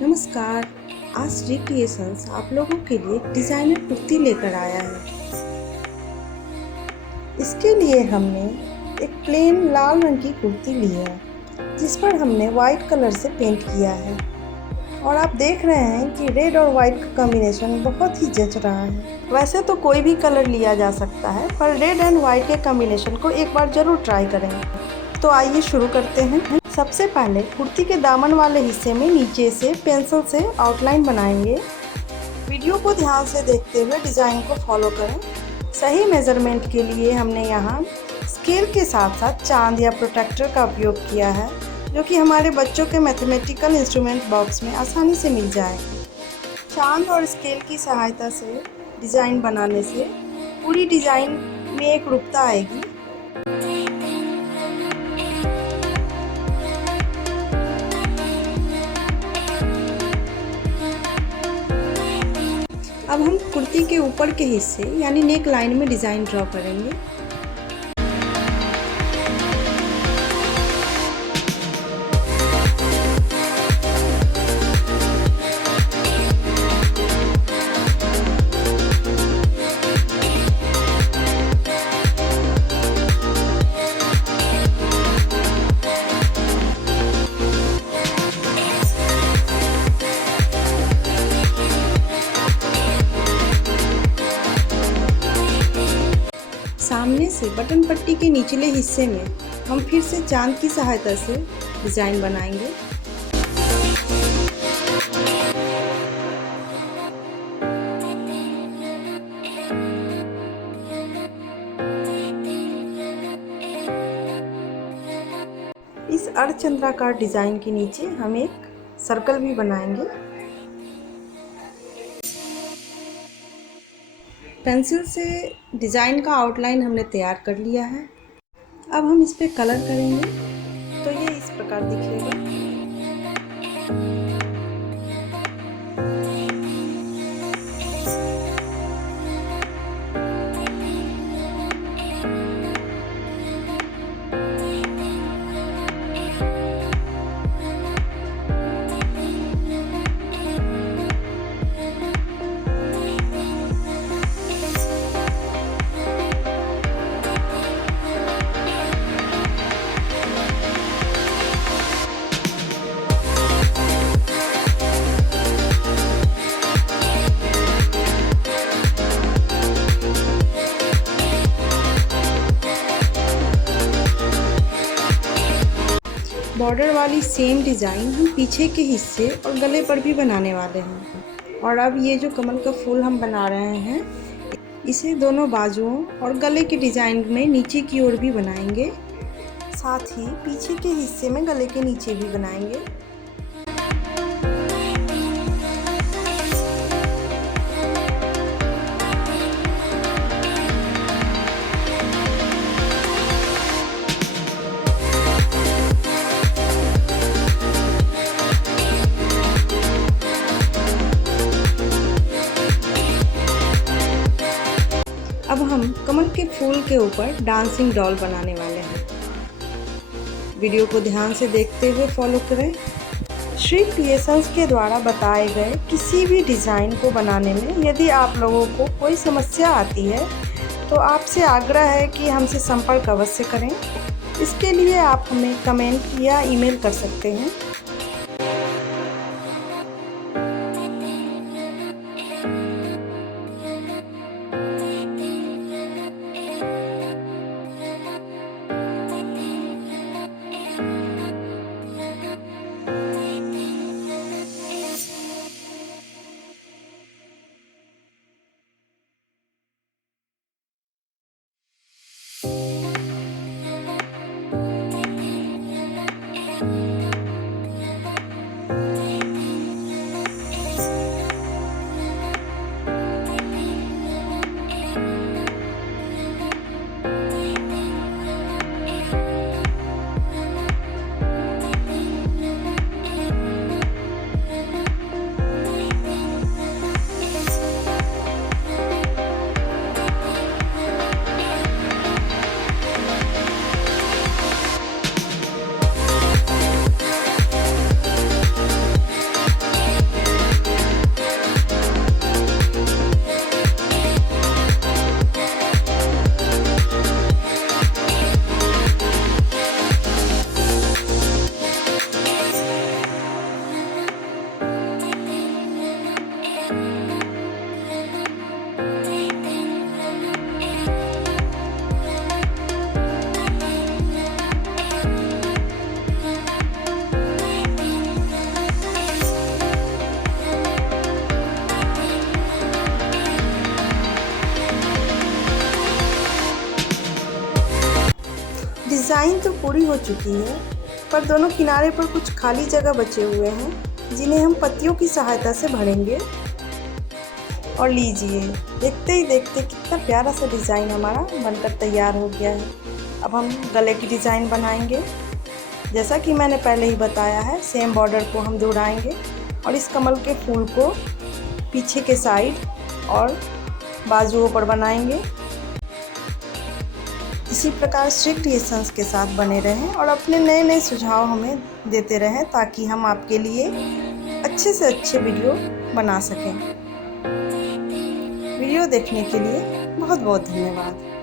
नमस्कार। आज श्री क्रिएशंस आप लोगों के लिए एक डिज़ाइनर कुर्ती लेकर आया है। इसके लिए हमने एक प्लेन लाल रंग की कुर्ती ली है, जिस पर हमने वाइट कलर से पेंट किया है। और आप देख रहे हैं कि रेड और वाइट का कॉम्बिनेशन बहुत ही जच रहा है। वैसे तो कोई भी कलर लिया जा सकता है, पर रेड एंड वाइट के कॉम्बिनेशन को एक बार ज़रूर ट्राई करेंगे। तो आइए शुरू करते हैं। सबसे पहले कुर्ती के दामन वाले हिस्से में नीचे से पेंसिल से आउटलाइन बनाएंगे। वीडियो को ध्यान से देखते हुए डिज़ाइन को फॉलो करें। सही मेज़रमेंट के लिए हमने यहाँ स्केल के साथ साथ चांद या प्रोट्रैक्टर का उपयोग किया है, जो कि हमारे बच्चों के मैथमेटिकल इंस्ट्रूमेंट बॉक्स में आसानी से मिल जाएगी। चांद और स्केल की सहायता से डिज़ाइन बनाने से पूरी डिज़ाइन में एक रूपता आएगी। अब हम कुर्ती के ऊपर के हिस्से यानी नेक लाइन में डिज़ाइन ड्रॉ करेंगे। सामने से बटन पट्टी के निचले हिस्से में हम फिर से चांद की सहायता से डिज़ाइन बनाएंगे। इस अर्धचंद्राकार डिज़ाइन के नीचे हम एक सर्कल भी बनाएंगे। पेंसिल से डिज़ाइन का आउटलाइन हमने तैयार कर लिया है। अब हम इस पे कलर करेंगे तो ये इस प्रकार दिखेगा। बॉर्डर वाली सेम डिज़ाइन हम पीछे के हिस्से और गले पर भी बनाने वाले हैं। और अब ये जो कमल का फूल हम बना रहे हैं, इसे दोनों बाजुओं और गले के डिज़ाइन में नीचे की ओर भी बनाएंगे। साथ ही पीछे के हिस्से में गले के नीचे भी बनाएंगे। अब हम कमल के फूल के ऊपर डांसिंग डॉल बनाने वाले हैं। वीडियो को ध्यान से देखते हुए फॉलो करें। श्री क्रिएशंस के द्वारा बताए गए किसी भी डिज़ाइन को बनाने में यदि आप लोगों को कोई समस्या आती है तो आपसे आग्रह है कि हमसे संपर्क अवश्य करें। इसके लिए आप हमें कमेंट या ईमेल कर सकते हैं। पूरी हो चुकी है, पर दोनों किनारे पर कुछ खाली जगह बचे हुए हैं जिन्हें हम पत्तियों की सहायता से भरेंगे। और लीजिए, देखते ही देखते कितना प्यारा सा डिज़ाइन हमारा बनकर तैयार हो गया है। अब हम गले की डिज़ाइन बनाएंगे। जैसा कि मैंने पहले ही बताया है, सेम बॉर्डर को हम दोहराएंगे और इस कमल के फूल को पीछे के साइड और बाजुओं पर बनाएंगे। इसी प्रकार श्री क्रिएशंस के साथ बने रहें और अपने नए नए सुझाव हमें देते रहें, ताकि हम आपके लिए अच्छे से अच्छे वीडियो बना सकें। वीडियो देखने के लिए बहुत बहुत धन्यवाद।